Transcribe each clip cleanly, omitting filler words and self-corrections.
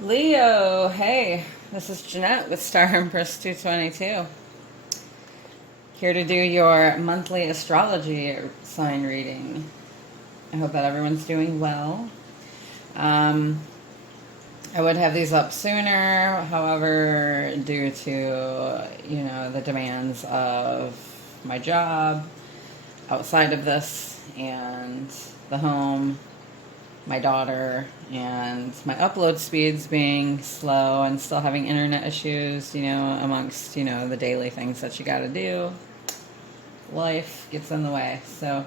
Leo, hey, this is Jeanette with Star Empress 222. Here to do your monthly astrology sign reading. I hope that everyone's doing well. I would have these up sooner, however, due to, the demands of my job outside of this and the home, my daughter, and my upload speeds being slow and still having internet issues, amongst, the daily things that you got to do. Life gets in the way. So,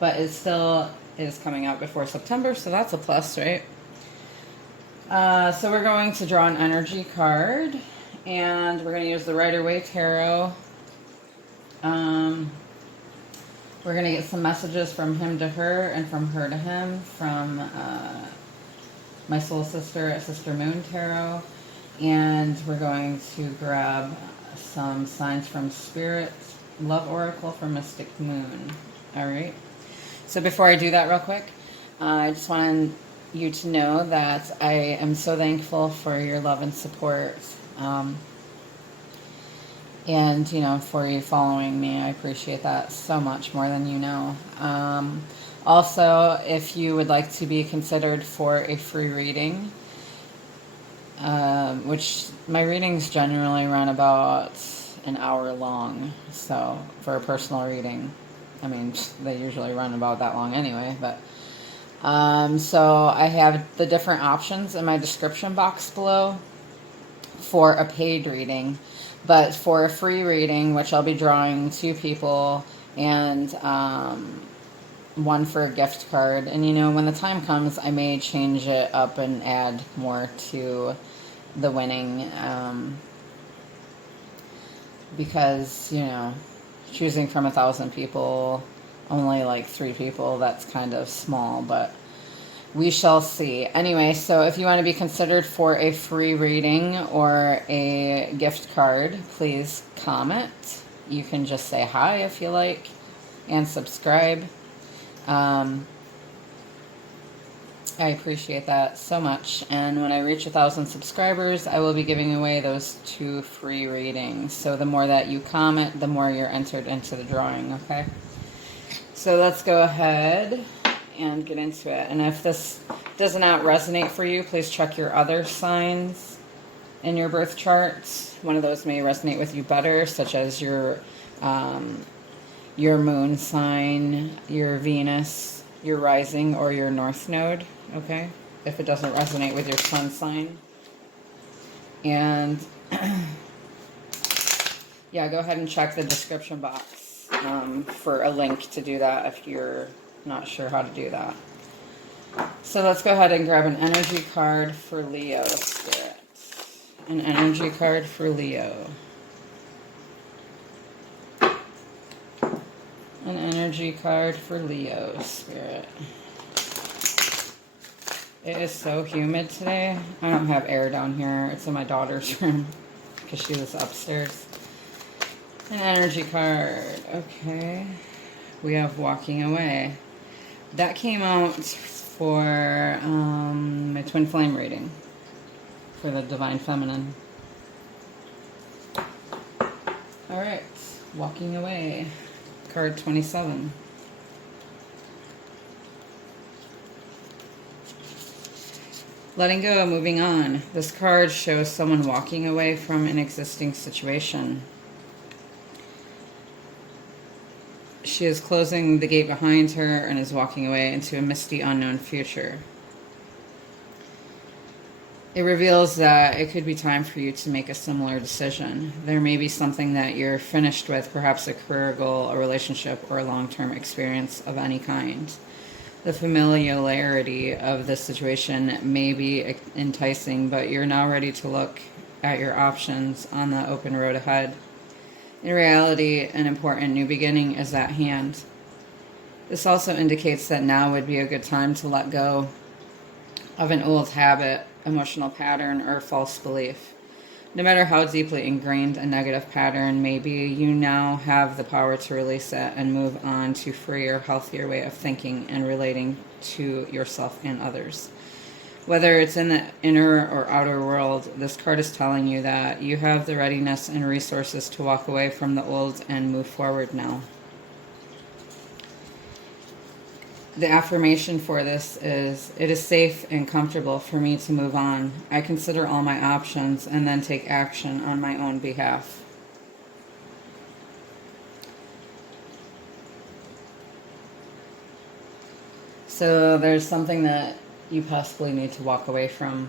but it still is coming out before September, so that's a plus, right? So we're going to draw an energy card, and we're going to use the Rider-Waite Tarot. We're going to get some messages from him to her and from her to him from my soul sister at Sister Moon Tarot. And we're going to grab some signs from Spirit, Love Oracle from Mystic Moon. All right. So before I do that real quick, I just wanted you to know that I am so thankful for your love and support. And, for you following me, I appreciate that so much, more than you know. Also, if you would like to be considered for a free reading, which my readings generally run about an hour long, so for a personal reading, I mean, they usually run about that long anyway, but so I have the different options in my description box below for a paid reading. But for a free reading, which I'll be drawing 2 people and one for a gift card. And, when the time comes, I may change it up and add more to the winning. Because, choosing from 1,000 people, only like 3 people, that's kind of small. But we shall see. Anyway, so if you want to be considered for a free reading or a gift card, please comment. You can just say hi if you like and subscribe. I appreciate that so much. And when I reach 1,000 subscribers, I will be giving away those 2 free readings. So the more that you comment, the more you're entered into the drawing, okay? So let's go ahead and get into it. And if this does not resonate for you, please check your other signs in your birth charts. One of those may resonate with you better, such as your moon sign, your Venus, your rising, or your north node, okay? If it doesn't resonate with your sun sign. And yeah, go ahead and check the description box for a link to do that if you're not sure how to do that. So let's go ahead and grab an energy card for Leo Spirit. An energy card for Leo. An energy card for Leo Spirit. It is so humid today. I don't have air down here. It's in my daughter's room because she was upstairs. An energy card. Okay. We have Walking Away. That came out for my Twin Flame reading for the Divine Feminine. Alright, Walking Away, card 27. Letting go, moving on. This card shows someone walking away from an existing situation. She is closing the gate behind her and is walking away into a misty, unknown future. It reveals that it could be time for you to make a similar decision. There may be something that you're finished with, perhaps a career goal, a relationship, or a long-term experience of any kind. The familiarity of this situation may be enticing, but you're now ready to look at your options on the open road ahead. In reality, an important new beginning is at hand. This also indicates that now would be a good time to let go of an old habit, emotional pattern, or false belief. No matter how deeply ingrained a negative pattern may be, you now have the power to release it and move on to freer, healthier way of thinking and relating to yourself and others. Whether it's in the inner or outer world, this card is telling you that you have the readiness and resources to walk away from the old and move forward now. The affirmation for this is, it is safe and comfortable for me to move on. I consider all my options and then take action on my own behalf. So there's something that you possibly need to walk away from,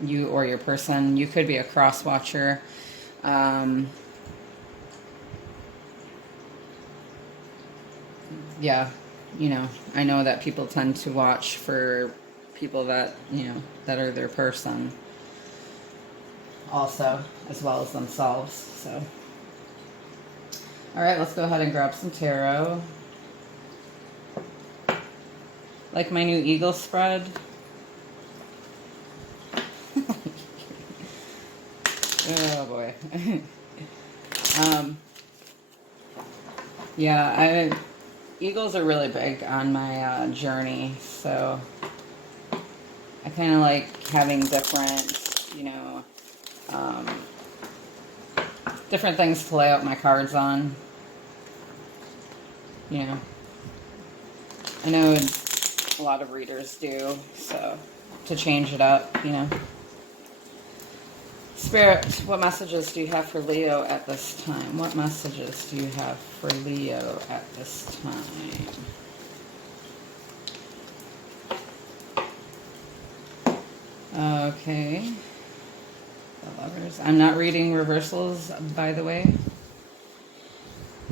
you or your person. You could be a cross watcher. Yeah, you know, I know that people tend to watch for people that, you know, that are their person also, as well as themselves. So, all right, let's go ahead and grab some tarot. Like my new eagle spread. Oh boy. Yeah, eagles are really big on my journey, so I kind of like having different, you know, different things to lay out my cards on. You know, I know a lot of readers do, so to change it up, you know. Spirit, what messages do you have for Leo at this time? What messages do you have for Leo at this time? Okay. The Lovers. I'm not reading reversals, by the way.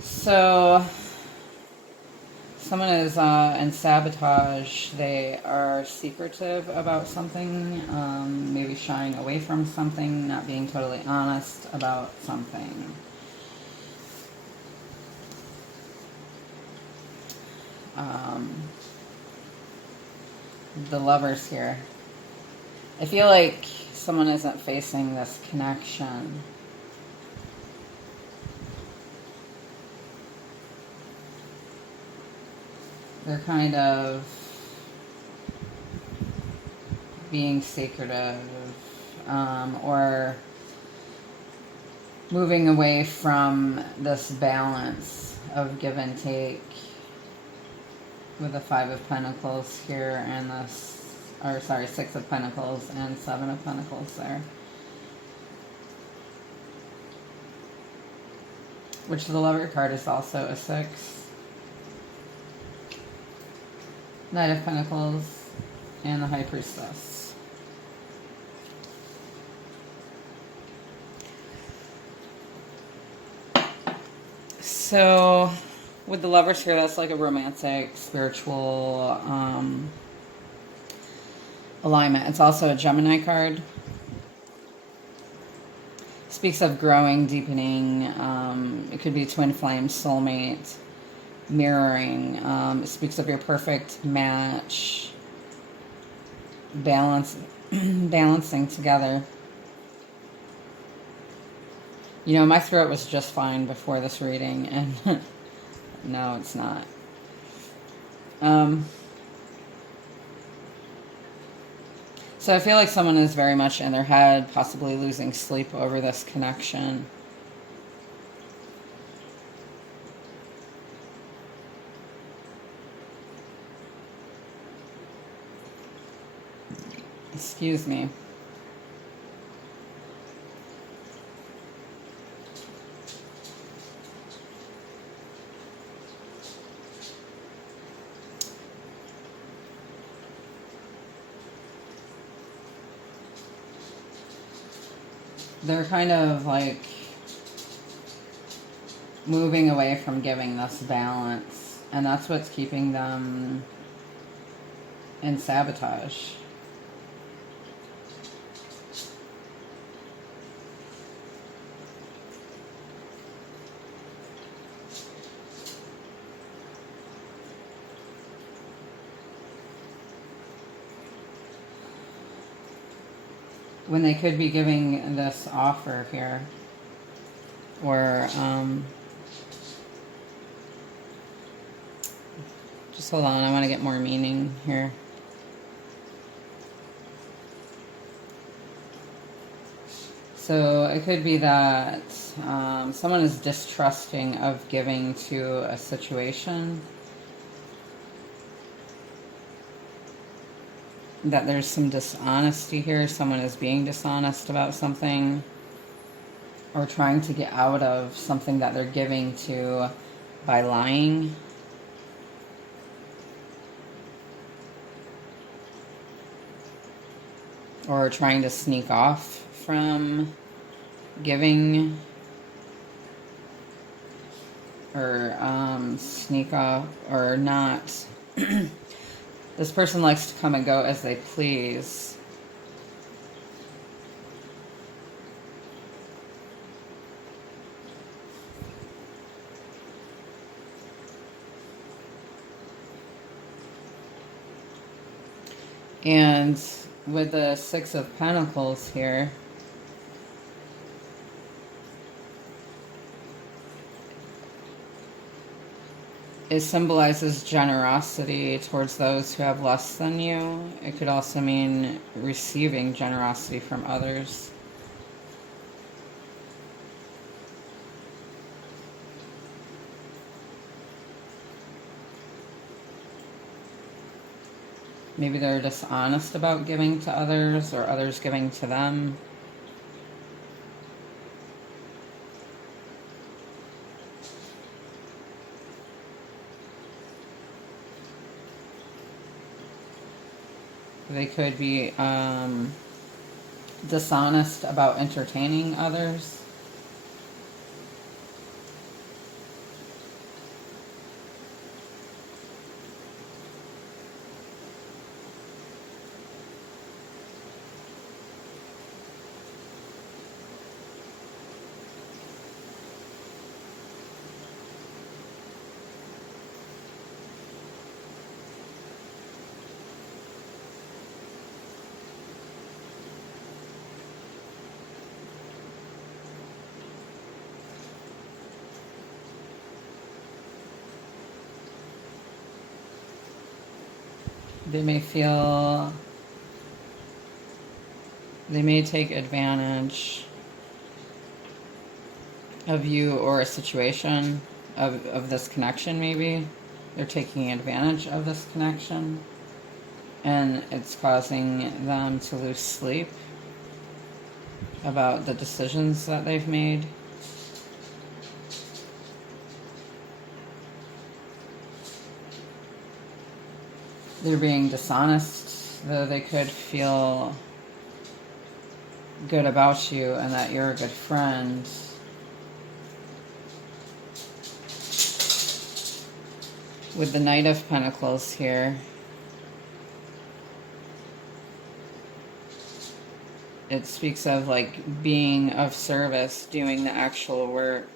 So, someone is in sabotage. They are secretive about something, maybe shying away from something, not being totally honest about something. The Lovers here. I feel like someone isn't facing this connection. They're kind of being secretive, or moving away from this balance of give and take with the Five of Pentacles here and this, or sorry, Six of Pentacles and Seven of Pentacles there. Which the Lover card is also a 6. Knight of Pentacles and the High Priestess. So with the Lovers here, that's like a romantic, spiritual alignment. It's also a Gemini card. Speaks of growing, deepening. It could be twin flame, soulmate, mirroring. It speaks of your perfect match, balancing together. You know, my throat was just fine before this reading, and no, it's not. So I feel like someone is very much in their head, possibly losing sleep over this connection. Excuse me. They're kind of like moving away from giving this balance, and that's what's keeping them in sabotage. When they could be giving this offer here, or just hold on, I want to get more meaning here. So it could be that someone is distrusting of giving to a situation. That there's some dishonesty here. Someone is being dishonest about something. Or trying to get out of something that they're giving to by lying. Or trying to sneak off from giving. Or sneak off or not. This person likes to come and go as they please. And with the Six of Pentacles here, it symbolizes generosity towards those who have less than you. It could also mean receiving generosity from others. Maybe they're dishonest about giving to others or others giving to them. They could be dishonest about entertaining others. They may take advantage of you or a situation of this connection. Maybe they're taking advantage of this connection and it's causing them to lose sleep about the decisions that they've made. They're being dishonest, though they could feel good about you and that you're a good friend. With the Knight of Pentacles here, it speaks of like being of service, doing the actual work.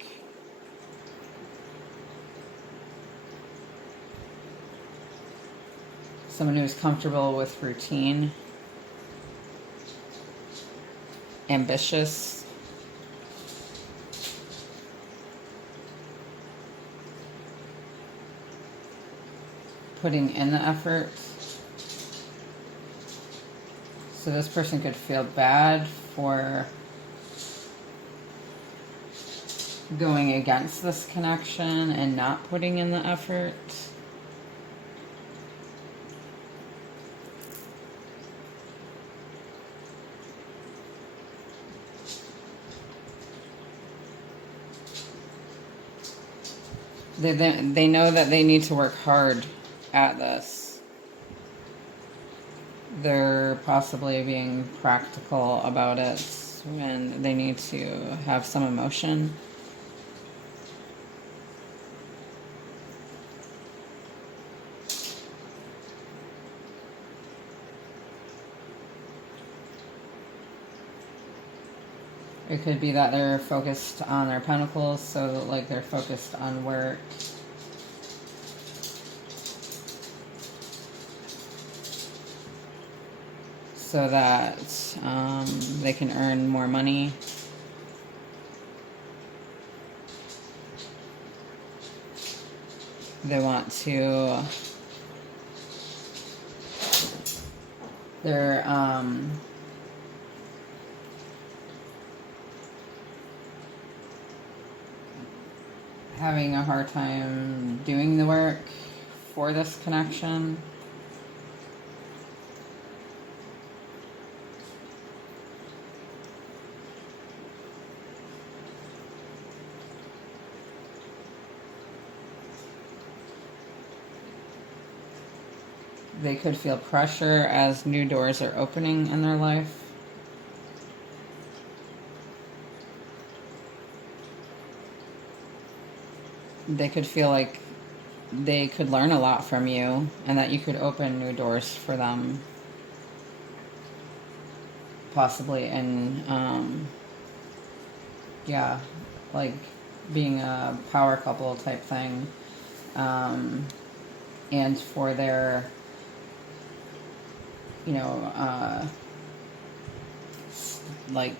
Someone who's comfortable with routine, ambitious, putting in the effort. So this person could feel bad for going against this connection and not putting in the effort. They know that they need to work hard at this. They're possibly being practical about it when they need to have some emotion. It could be that they're focused on their pentacles, so like they're focused on work. So that they can earn more money. They want to, they're having a hard time doing the work for this connection. They could feel pressure as new doors are opening in their life. They could feel like they could learn a lot from you and that you could open new doors for them. Possibly in, yeah, like being a power couple type thing. And for their, you know, like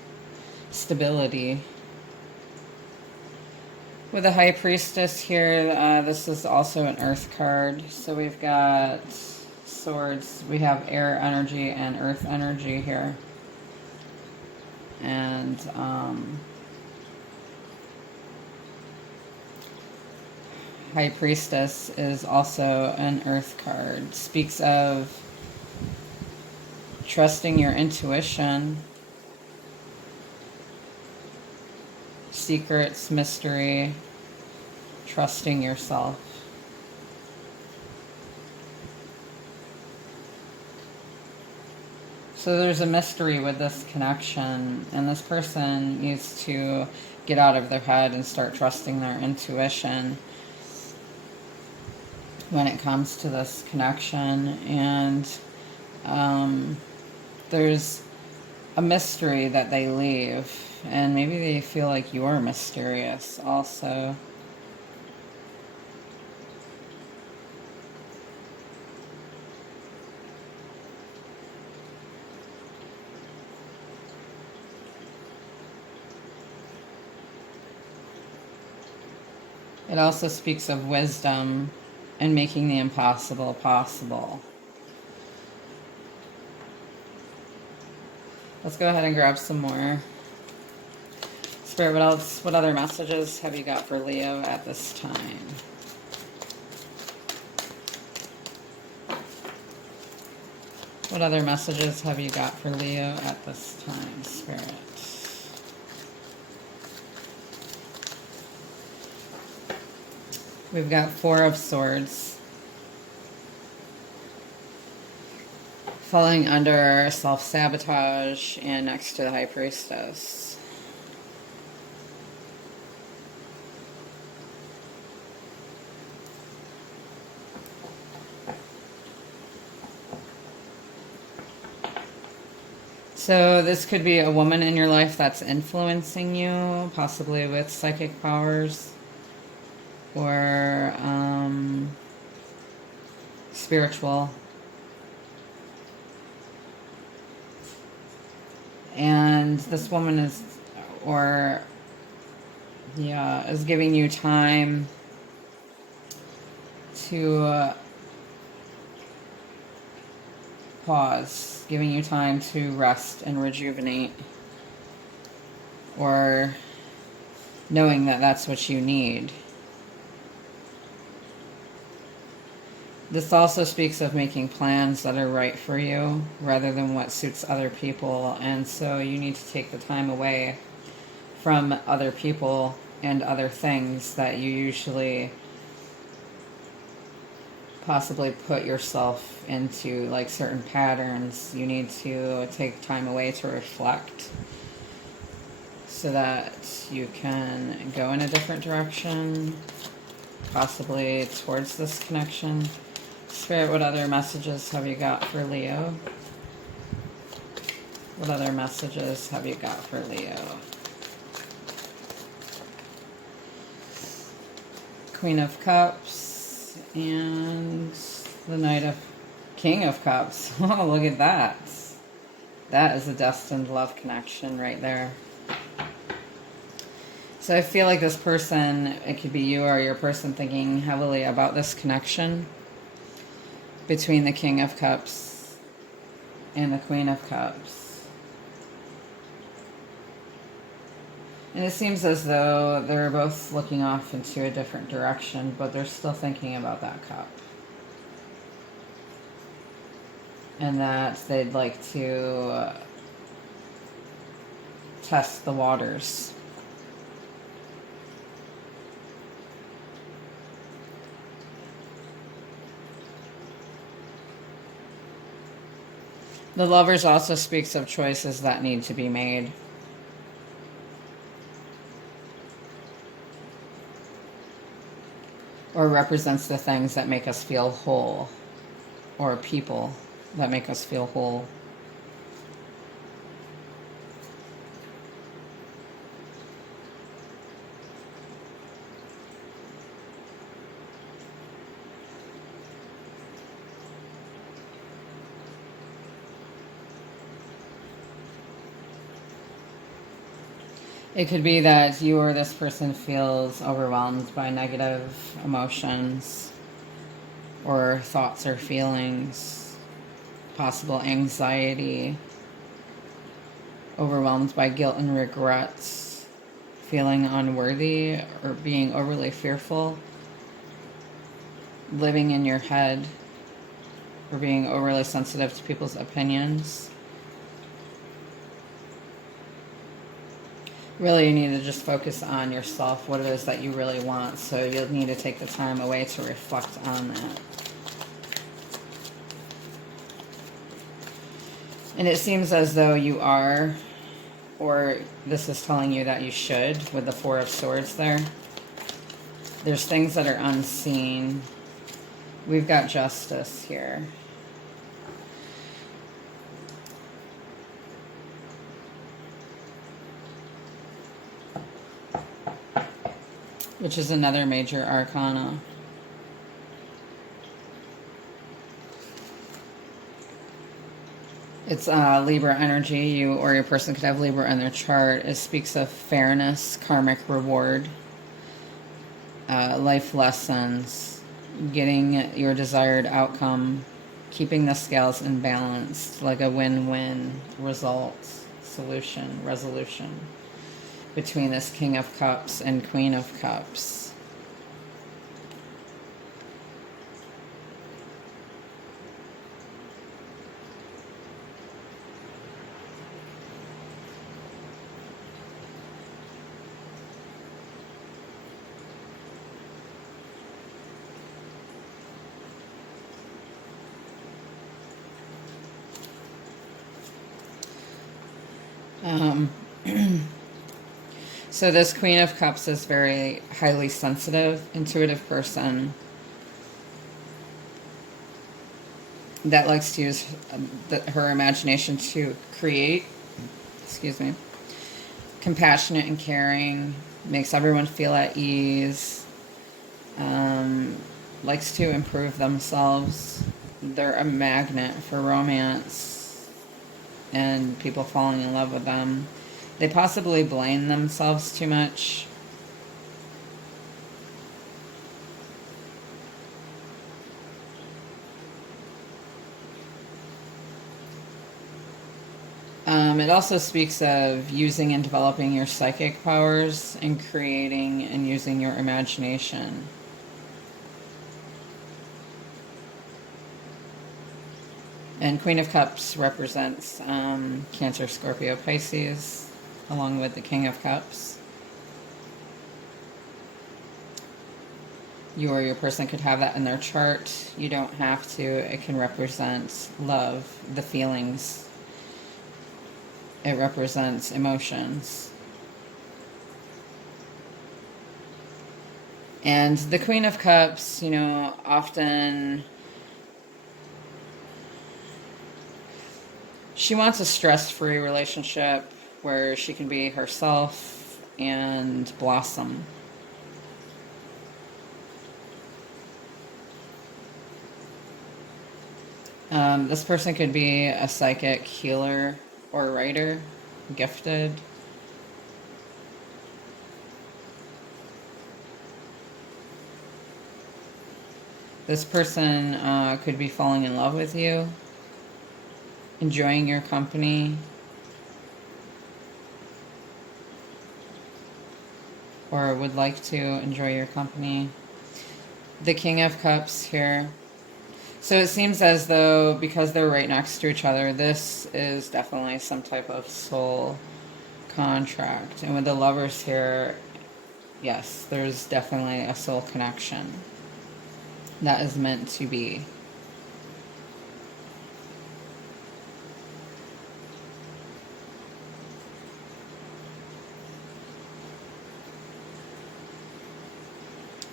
stability. With the High Priestess here, this is also an Earth card. So we've got Swords, we have air energy and earth energy here. And High Priestess is also an Earth card. Speaks of trusting your intuition, secrets, mystery, trusting yourself. So there's a mystery with this connection, and this person needs to get out of their head and start trusting their intuition when it comes to this connection. And there's a mystery that they leave, and maybe they feel like you're mysterious also. It also speaks of wisdom and making the impossible possible. Let's go ahead and grab some more. Spirit, what else? What other messages have you got for Leo at this time? What other messages have you got for Leo at this time, Spirit? We've got Four of Swords. Falling under self-sabotage and next to the High Priestess. So this could be a woman in your life that's influencing you, possibly with psychic powers or spiritual. And this woman is, is giving you time to pause, giving you time to rest and rejuvenate, or knowing that that's what you need. This also speaks of making plans that are right for you rather than what suits other people. And so you need to take the time away from other people and other things that you usually possibly put yourself into, like certain patterns. You need to take time away to reflect so that you can go in a different direction, possibly towards this connection. Spirit, what other messages have you got for Leo? What other messages have you got for Leo? Queen of Cups and the King of Cups. Oh, look at that. That is a destined love connection right there. So I feel like this person, it could be you or your person, thinking heavily about this connection between the King of Cups and the Queen of Cups. And it seems as though they're both looking off into a different direction, but they're still thinking about that cup. And that they'd like to test the waters. The Lovers also speaks of choices that need to be made. Or represents the things that make us feel whole. Or people that make us feel whole. It could be that you or this person feels overwhelmed by negative emotions or thoughts or feelings, possible anxiety, overwhelmed by guilt and regrets, feeling unworthy or being overly fearful, living in your head, or being overly sensitive to people's opinions. Really, you need to just focus on yourself, what it is that you really want. So you'll need to take the time away to reflect on that. And it seems as though you are, or this is telling you that you should, with the Four of Swords there. There's things that are unseen. We've got Justice here. Which is another major arcana. It's Libra energy. You or your person could have Libra in their chart. It speaks of fairness, karmic reward, life lessons, getting your desired outcome, keeping the scales in balance, like a win-win result, solution, resolution, between this King of Cups and Queen of Cups. So this Queen of Cups is very highly sensitive, intuitive person that likes to use her imagination to create, compassionate and caring, makes everyone feel at ease, likes to improve themselves. They're a magnet for romance and people falling in love with them. They possibly blame themselves too much. It also speaks of using and developing your psychic powers and creating and using your imagination. And Queen of Cups represents Cancer, Scorpio, Pisces, along with the King of Cups. You or your person could have that in their chart. You don't have to. It can represent love, the feelings. It represents emotions. And the Queen of Cups, you know, often she wants a stress-free relationship where she can be herself and blossom. This person could be a psychic healer or writer, gifted. This person could be falling in love with you, enjoying your company. or would like to enjoy your company. The King of Cups here. So it seems as though, because they're right next to each other, this is definitely some type of soul contract. And with the Lovers here, yes, there's definitely a soul connection that is meant to be.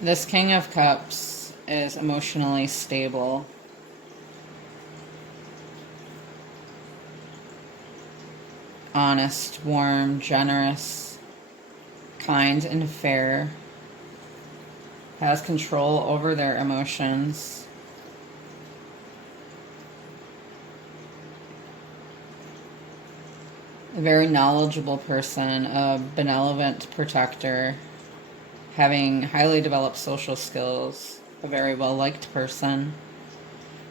This King of Cups is emotionally stable. Honest, warm, generous, kind, and fair. Has control over their emotions. A very knowledgeable person, a benevolent protector, having highly developed social skills, a very well-liked person,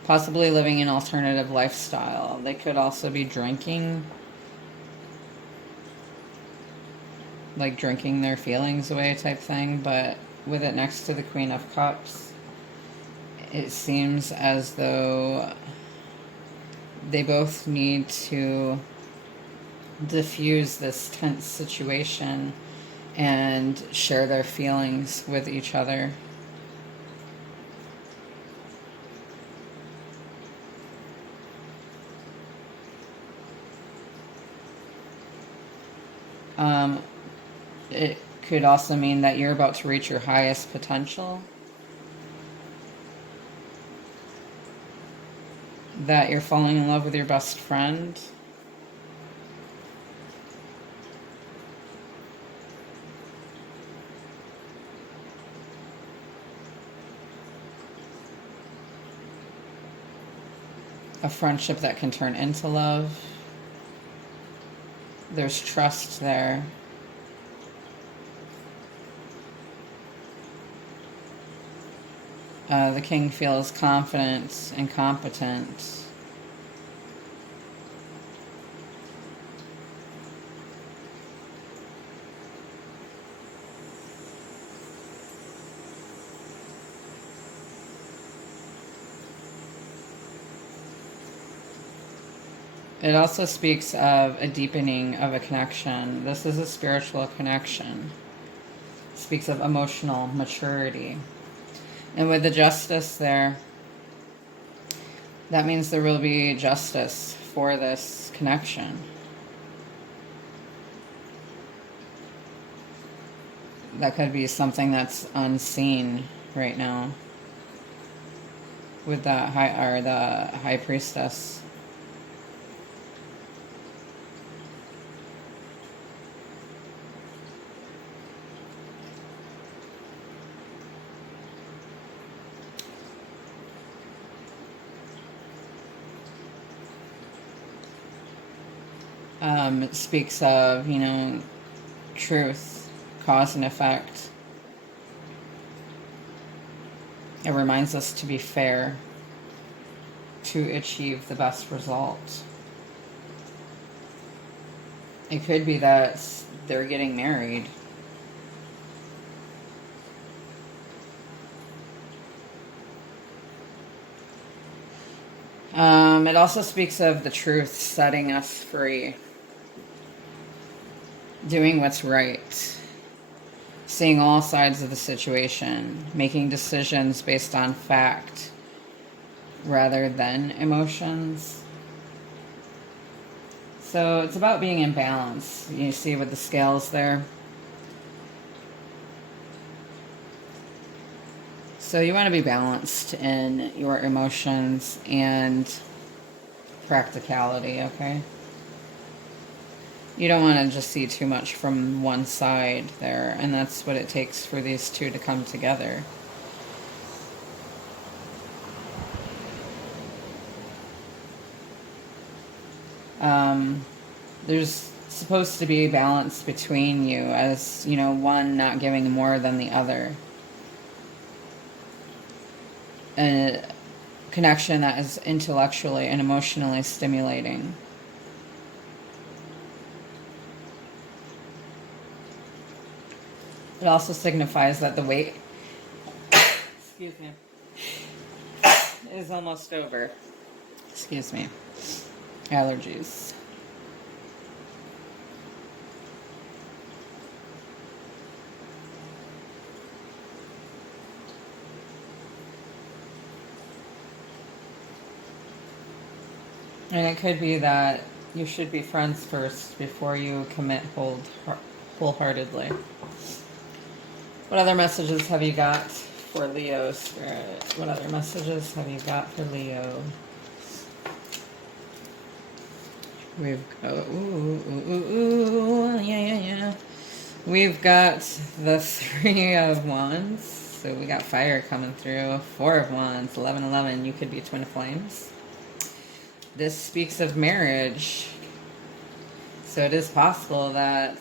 possibly living an alternative lifestyle. They could also be drinking, like drinking their feelings away type thing, but with it next to the Queen of Cups, it seems as though they both need to diffuse this tense situation and share their feelings with each other. It could also mean that you're about to reach your highest potential, that you're falling in love with your best friend, a friendship that can turn into love. There's trust there. The king feels confident and competent. It also speaks of a deepening of a connection. This is a spiritual connection. It speaks of emotional maturity. And with the justice there, that means there will be justice for this connection. That could be something that's unseen right now with the high priestess. It speaks of, truth, cause and effect. It reminds us to be fair, to achieve the best result. It could be that they're getting married. It also speaks of the truth setting us free. Doing what's right. Seeing all sides of the situation. Making decisions based on fact rather than emotions. So it's about being in balance. You see with the scales there. So you want to be balanced in your emotions and practicality, okay? You don't want to just see too much from one side there, and that's what it takes for these two to come together. There's supposed to be a balance between you, as, one not giving more than the other. A connection that is intellectually and emotionally stimulating. It also signifies that the wait, excuse me, is almost over. Excuse me. Allergies. And it could be that you should be friends first before you commit wholeheartedly. What other messages have you got for Leo, Spirit? What other messages have you got for Leo? We've got, yeah. We've got the 3 of Wands. So we got fire coming through. 4 of Wands, 11. You could be twin flames. This speaks of marriage. So it is possible that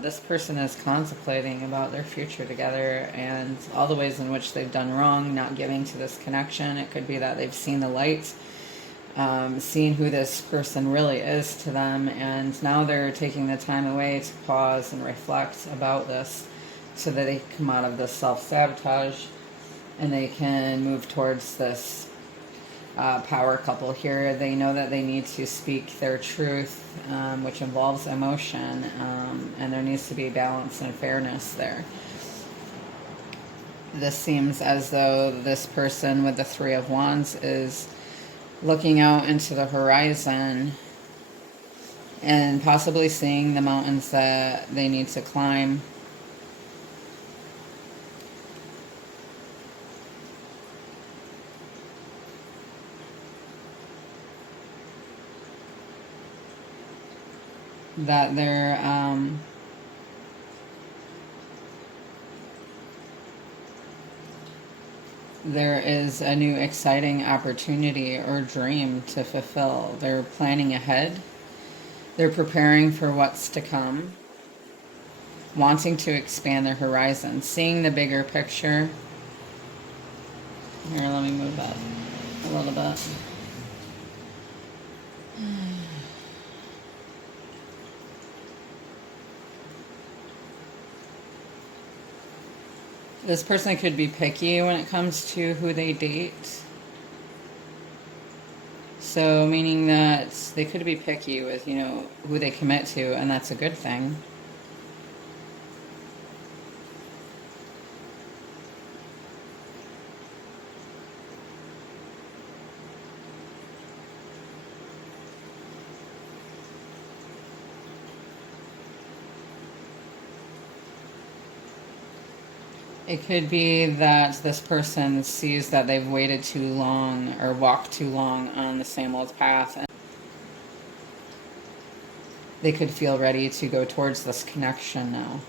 this person is contemplating about their future together and all the ways in which they've done wrong, not giving to this connection. It could be that they've seen the light, seen who this person really is to them, and now they're taking the time away to pause and reflect about this so that they come out of this self-sabotage and they can move towards this power couple here. They know that they need to speak their truth, which involves emotion, and there needs to be balance and fairness there. This seems as though this person with the 3 of Wands is looking out into the horizon and possibly seeing the mountains that they need to climb. That there is a new exciting opportunity or dream to fulfill. They're planning ahead. They're preparing for what's to come. Wanting to expand their horizon. Seeing the bigger picture. Here, let me move that a little bit. This person could be picky when it comes to who they date. So meaning that they could be picky with, who they commit to, and that's a good thing. It could be that this person sees that they've waited too long or walked too long on the same old path. And they could feel ready to go towards this connection now.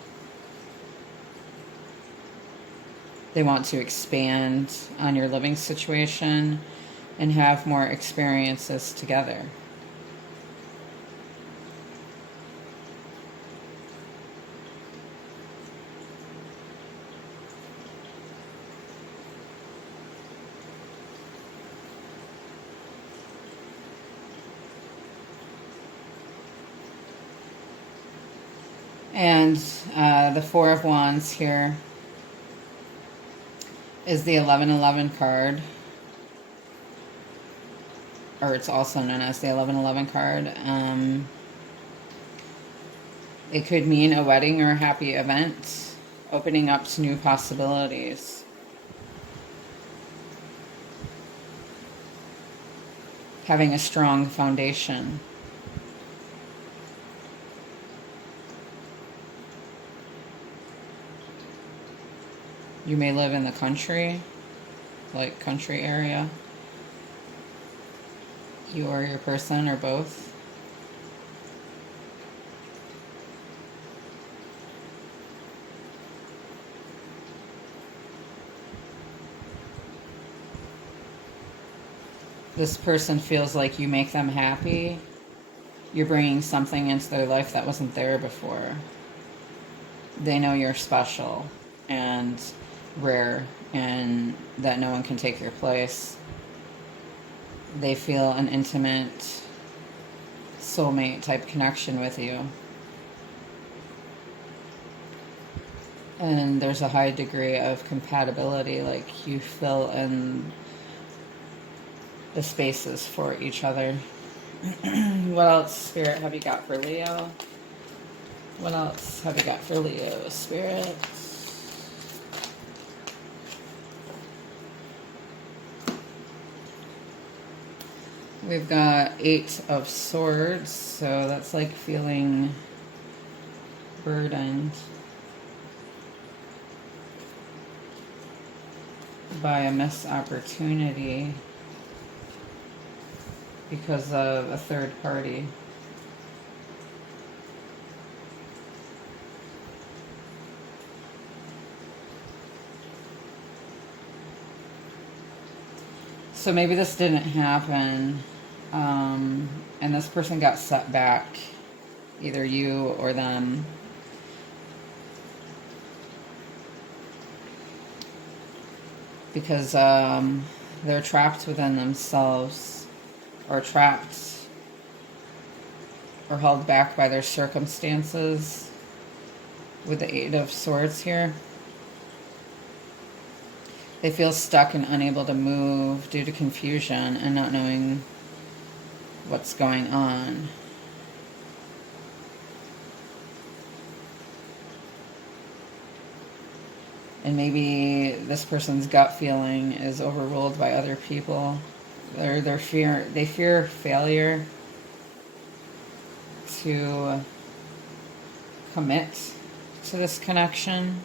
They want to expand on your living situation and have more experiences together. And the 4 of Wands here is the 11 card, or it's also known as the 11 card. It could mean a wedding or a happy event, opening up to new possibilities. Having a strong foundation. You may live in the country, like country area. You or your person or both. This person feels like you make them happy. You're bringing something into their life that wasn't there before. They know you're special and rare and that no one can take your place. They feel an intimate soulmate type connection with you. And there's a high degree of compatibility, like you fill in the spaces for each other. What else, Spirit, have you got for Leo? What else have you got for Leo, Spirit? We've got 8 of Swords, so that's like feeling burdened by a missed opportunity because of a third party. So maybe this didn't happen, and this person got set back, either you or them. Because they're trapped within themselves, or trapped or held back by their circumstances with the 8 of Swords here. They feel stuck and unable to move due to confusion and not knowing what's going on. And maybe this person's gut feeling is overruled by other people. They fear failure to commit to this connection.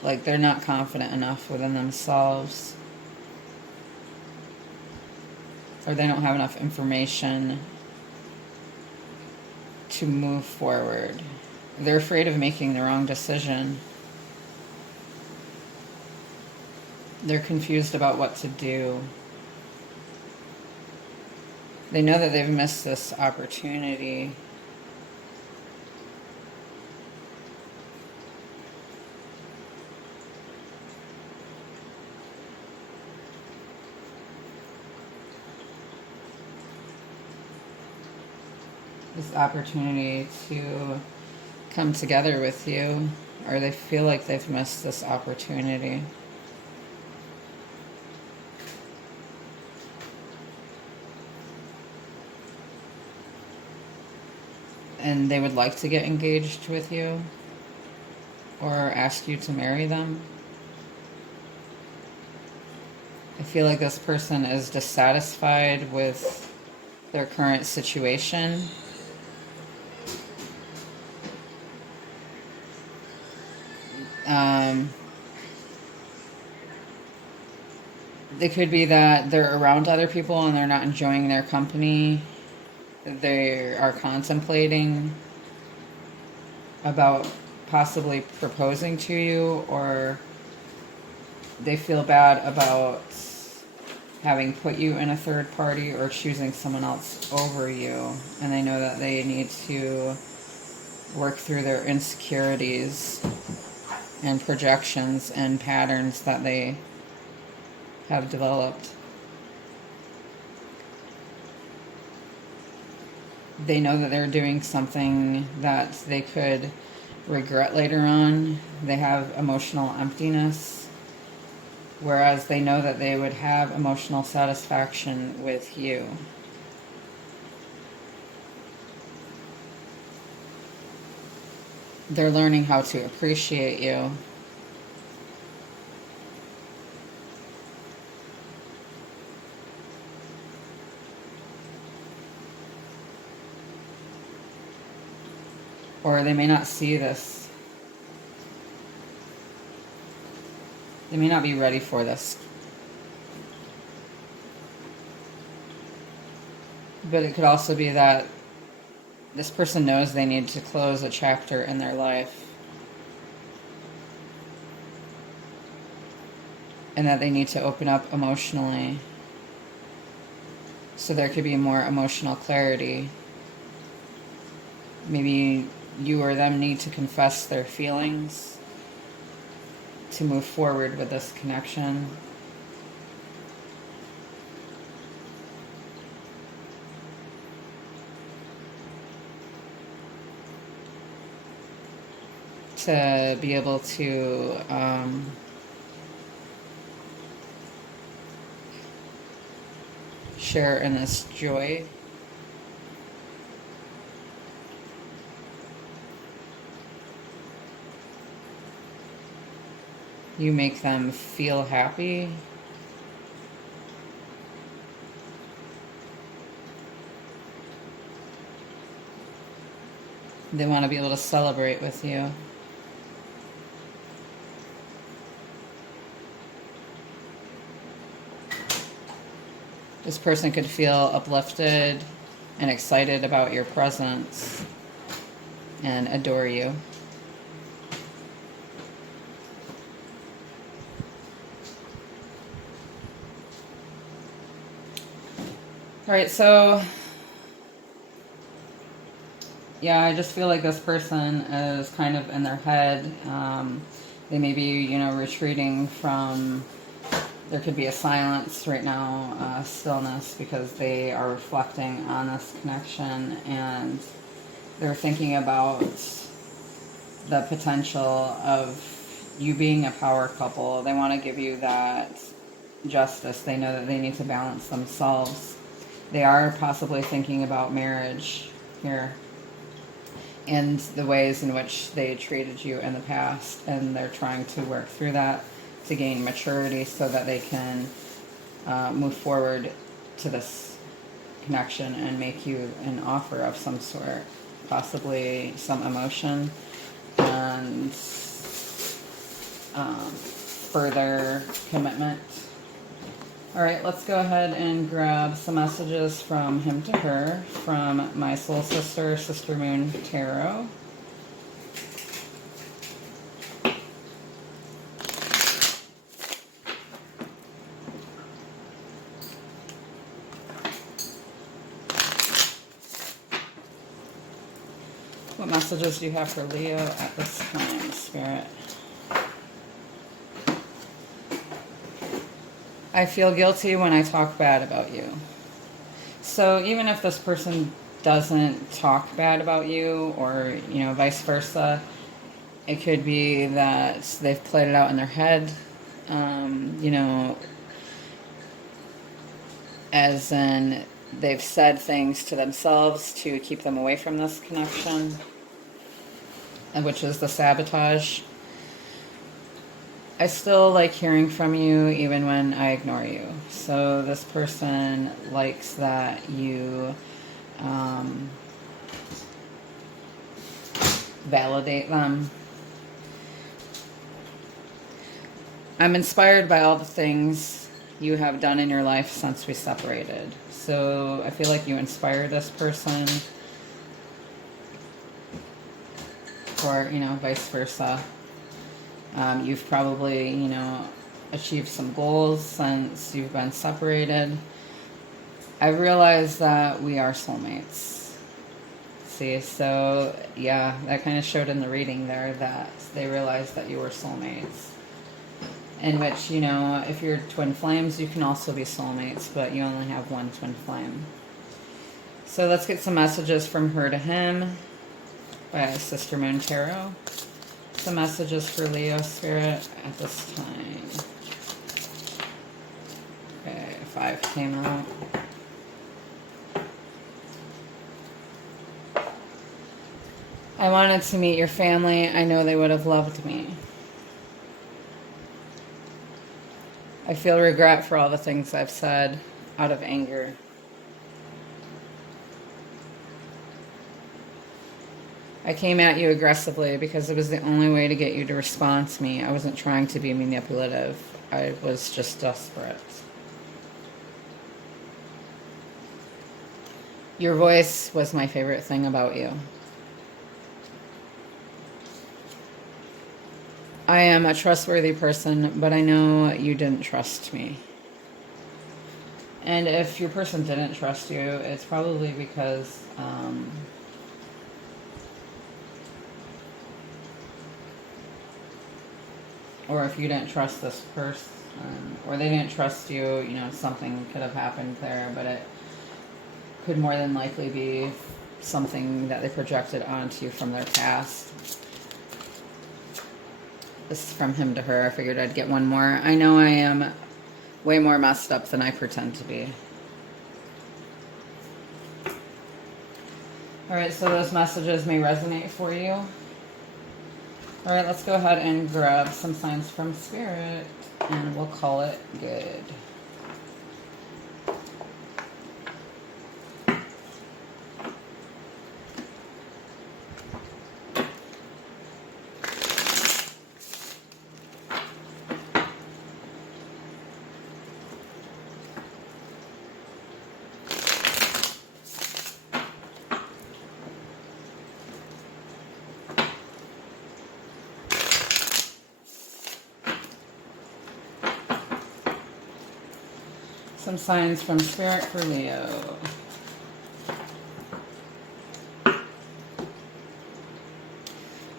Like they're not confident enough within themselves, or they don't have enough information to move forward. They're afraid of making the wrong decision. They're confused about what to do. They know that they've missed this opportunity. This opportunity to come together with you, or they feel like they've missed this opportunity. And they would like to get engaged with you or ask you to marry them. I feel like this person is dissatisfied with their current situation. It could be that they're around other people and they're not enjoying their company. They are contemplating about possibly proposing to you, or they feel bad about having put you in a third party or choosing someone else over you, and they know that they need to work through their insecurities and projections and patterns that they have developed. They know that they're doing something that they could regret later on. They have emotional emptiness, whereas they know that they would have emotional satisfaction with you. They're learning how to appreciate you. Or they may not see this. They may not be ready for this. But it could also be that this person knows they need to close a chapter in their life. And that they need to open up emotionally. So there could be more emotional clarity. Maybe you or them need to confess their feelings to move forward with this connection. to be able to share in this joy. You make them feel happy. They want to be able to celebrate with you. This person could feel uplifted and excited about your presence and adore you. All right, so yeah, I just feel like this person is kind of in their head. They may be, you know, retreating from, there could be a silence right now, stillness, because they are reflecting on this connection and they're thinking about the potential of you being a power couple. They want to give you that justice. They know that they need to balance themselves. They are possibly thinking about marriage here and the ways in which they treated you in the past, and they're trying to work through that to gain maturity so that they can move forward to this connection and make you an offer of some sort, possibly some emotion and further commitment. All right, let's go ahead and grab some messages from him to her from my soul sister, Sister Moon Tarot. What messages do you have for Leo at this time, Spirit? I feel guilty when I talk bad about you. So even if this person doesn't talk bad about you, or, you know, vice versa, it could be that they've played it out in their head, you know, as in they've said things to themselves to keep them away from this connection, which is the sabotage. I still like hearing from you even when I ignore you. So this person likes that you validate them. I'm inspired by all the things you have done in your life since we separated. So I feel like you inspire this person, or, you know, vice versa. You've probably, you know, achieved some goals since you've been separated. I realized that we are soulmates. See, so yeah, that kind of showed in the reading there that they realized that you were soulmates. In which, you know, if you're twin flames, you can also be soulmates, but you only have one twin flame. So let's get some messages from her to him by Sister Moon Tarot. Some messages for Leo Spirit at this time. Okay, 5 came out. I wanted to meet your family. I know they would have loved me. I feel regret for all the things I've said out of anger. I came at you aggressively because it was the only way to get you to respond to me. I wasn't trying to be manipulative. I was just desperate. Your voice was my favorite thing about you. I am a trustworthy person, but I know you didn't trust me. And if your person didn't trust you, it's probably because or if you didn't trust this person, or they didn't trust you, you know, something could have happened there, but it could more than likely be something that they projected onto you from their past. This is from him to her. I figured I'd get one more. I know I am way more messed up than I pretend to be. Alright, so those messages may resonate for you. Alright, let's go ahead and grab some signs from Spirit, and we'll call it good. Some signs from Spirit for Leo.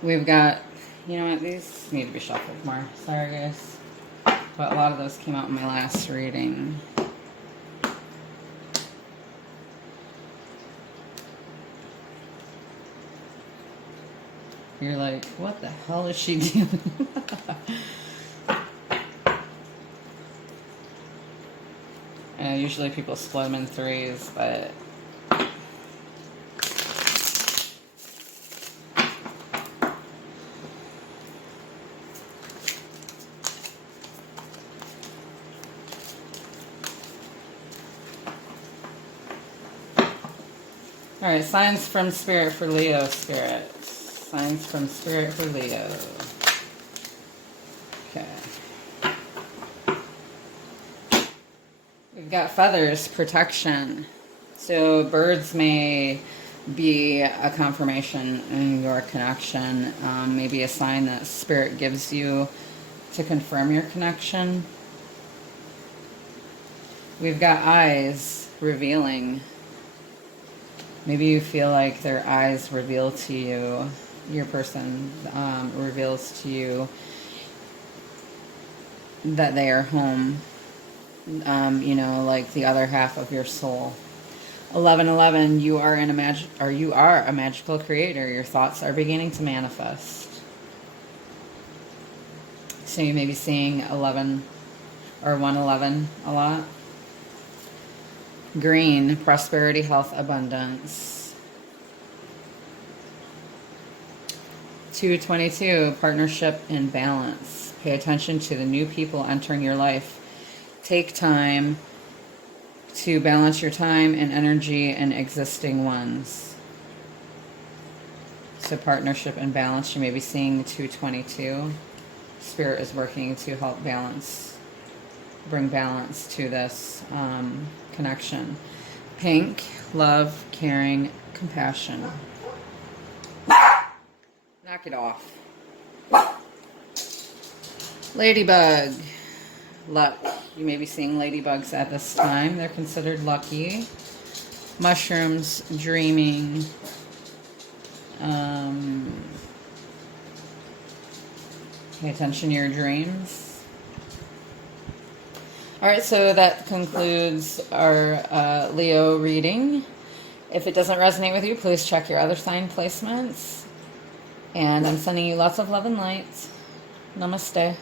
We've got, you know what, these need to be shuffled more. Sorry, guys. But a lot of those came out in my last reading. You're like, what the hell is she doing? Usually people split them in threes, but alright, signs from Spirit for Leo, Spirit. Signs from Spirit for Leo. Okay. We've got feathers, protection. So birds may be a confirmation in your connection. Maybe a sign that Spirit gives you to confirm your connection. We've got eyes, revealing. Maybe you feel like their eyes reveal to you, your person reveals to you that they are home. You know, like the other half of your soul. 11:11, you are a magical creator. Your thoughts are beginning to manifest. So you may be seeing 11 or 111 a lot. Green, prosperity, health, abundance. 222, partnership and balance. Pay attention to the new people entering your life. Take time to balance your time and energy and existing ones. So partnership and balance. You may be seeing 222. Spirit is working to help balance, bring balance to this connection. Pink, love, caring, compassion. Knock it off. Ladybug, luck. You may be seeing ladybugs at this time. They're considered lucky. Mushrooms, dreaming. Pay attention to your dreams. Alright, so that concludes our Leo reading. If it doesn't resonate with you, please check your other sign placements. And I'm sending you lots of love and light. Namaste.